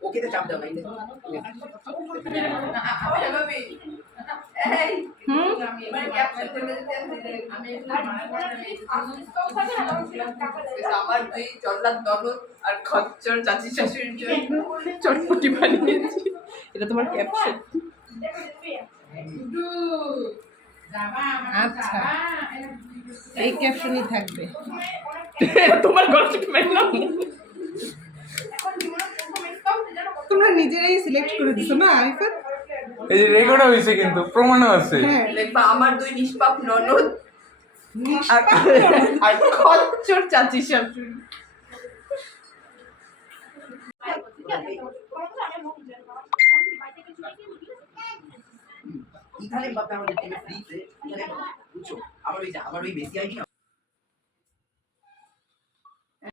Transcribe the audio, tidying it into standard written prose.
ওকে তো চাপ দাও না আমার দুই জল্লাদ ননদ আর খচ্চর চাচি শাশুড়ির জন্য চটপটি বানিয়েছি। এটা তোমার ক্যাপশন। আচ্ছা, এই ক্যাপশনই থাকবে। তোমার গল্প মেলাম। তোমরা নিজেরাই সিলেক্ট করে দিছো না আরিফাত? এই যে রেকর্ড হয়েছে কিন্তু প্রমাণও আছে। দেখবা আমার দুই নিষ্পাপ ননদ আর খচ্চর চাচি শাশুড়ি। ইতালি বাপে আমাদের টিমে ফ্রিতে আমার ওই মেসি আইডি